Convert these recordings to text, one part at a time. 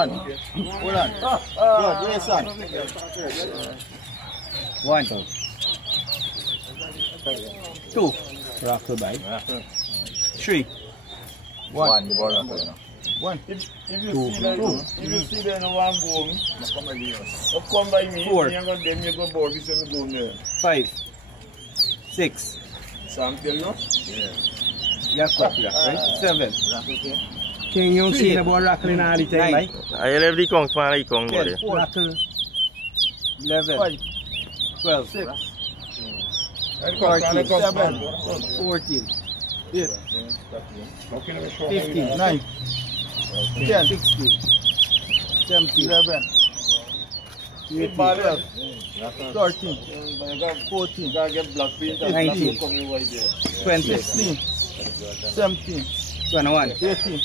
on. Hold on. Good, race on. 1, 2, rock the bike. 3, 1. The ball rock. 1. If you see them in one boom, come by me, 4, you go board, you say go there. 5, 6. Sam tell you? Yeah, right? 7. King, you see the ball rattling all the time, right? I left the kong for the kong. 10, 11, 12, 14, 14, 15, 9. 10. 16, 17, 11. 18, 12, 13. 14. 19, 20, 16. 17. 21, 18.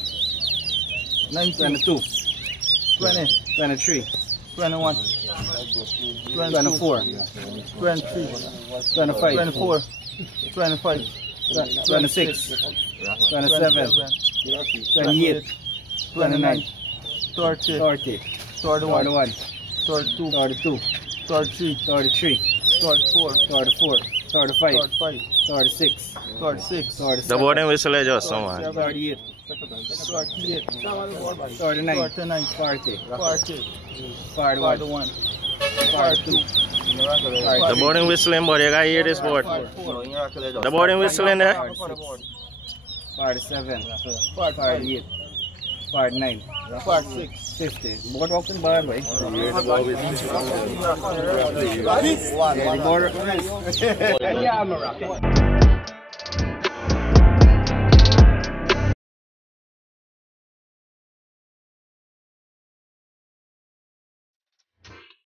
19. 22, 20. 23, 21. 24, 23. 25, 24. 25. 26, 27, 28, 29, 30. 30, 31. 31, 32. 32, 33. 33, 34. 34, 35, 35. 36, 36. 37, The boarding whistle is just someone. 38, 38. 39, 39. 40, 40. 41, 41. 42, The boarding whistling, but you gotta hear this board. The boarding whistling there. 47, 48, 49, 46. 50. Board walking bad, boy. The board. Yeah, I'm a rocket.